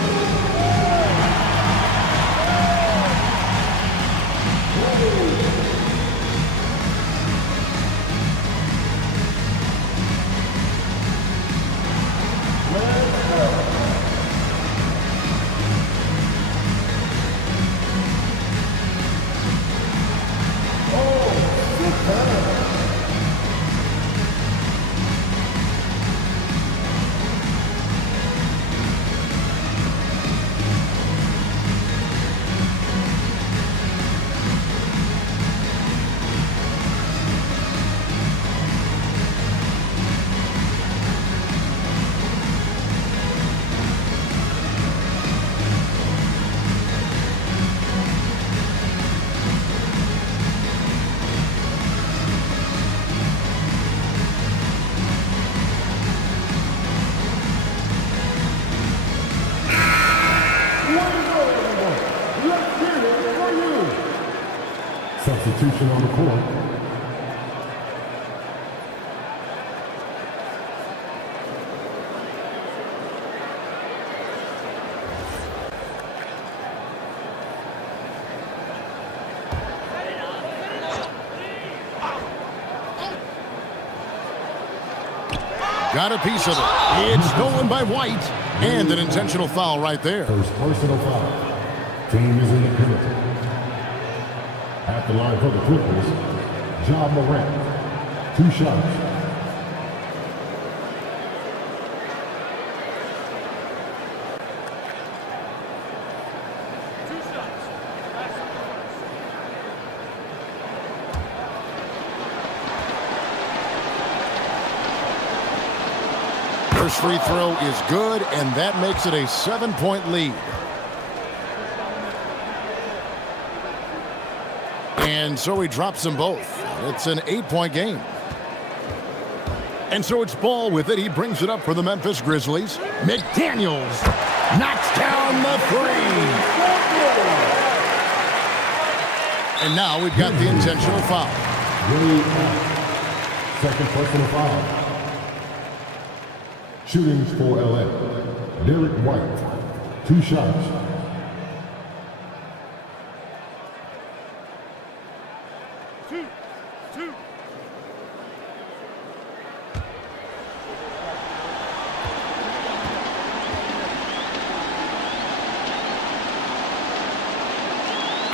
Substitution on the court. Got a piece of it. It's stolen by White. And an intentional foul right there. First personal foul. Team is in the penalty. At the line for the Clippers, Ja Morant. 2 shots. First free throw is good, and that makes it a 7-point lead. And so he drops them both. It's an 8-point game. And so it's Ball with it. He brings it up for the Memphis Grizzlies. McDaniels knocks down the 3. And now we've got the intentional foul. Second personal foul. Shootings for LA. Derek White. 2 shots.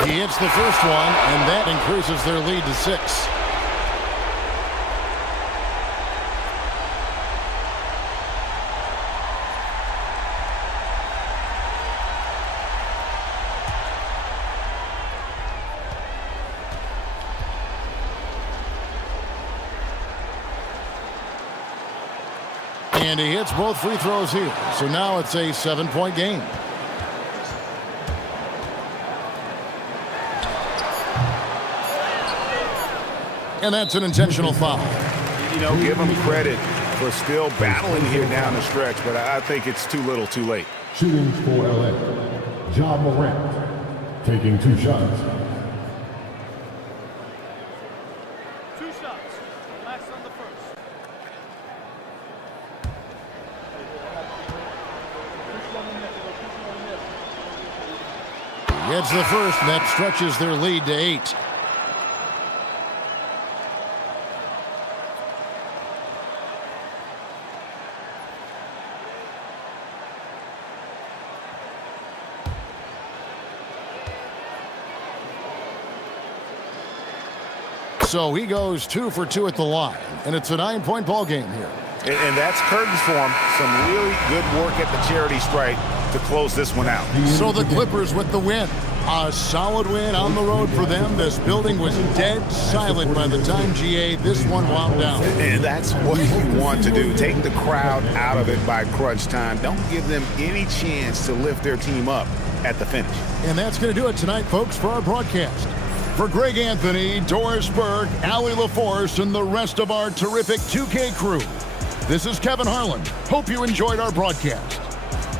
He hits the first one, and that increases their lead to 6. And he hits both free throws here. So now it's a 7-point game. And that's an intentional foul. You know, give him credit for still battling here down the stretch, but I think it's too little too late. Shootings for LA. Ja Morant. Taking 2 shots. 2 shots. Last on the first. He hits the first, and that stretches their lead to 8. So he goes 2 for 2 at the line, and it's a 9-point ball game here. And that's curtains for him. Some really good work at the charity stripe to close this one out. So the Clippers with the win. A solid win on the road for them. This building was dead silent by the time, GA, this one wound down. And that's what you want to do. Take the crowd out of it by crunch time. Don't give them any chance to lift their team up at the finish. And that's going to do it tonight, folks, for our broadcast. For Greg Anthony, Doris Burke, Allie LaForce, and the rest of our terrific 2K crew, this is Kevin Harlan. Hope you enjoyed our broadcast.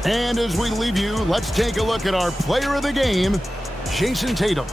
And as we leave you, let's take a look at our player of the game, Jason Tatum.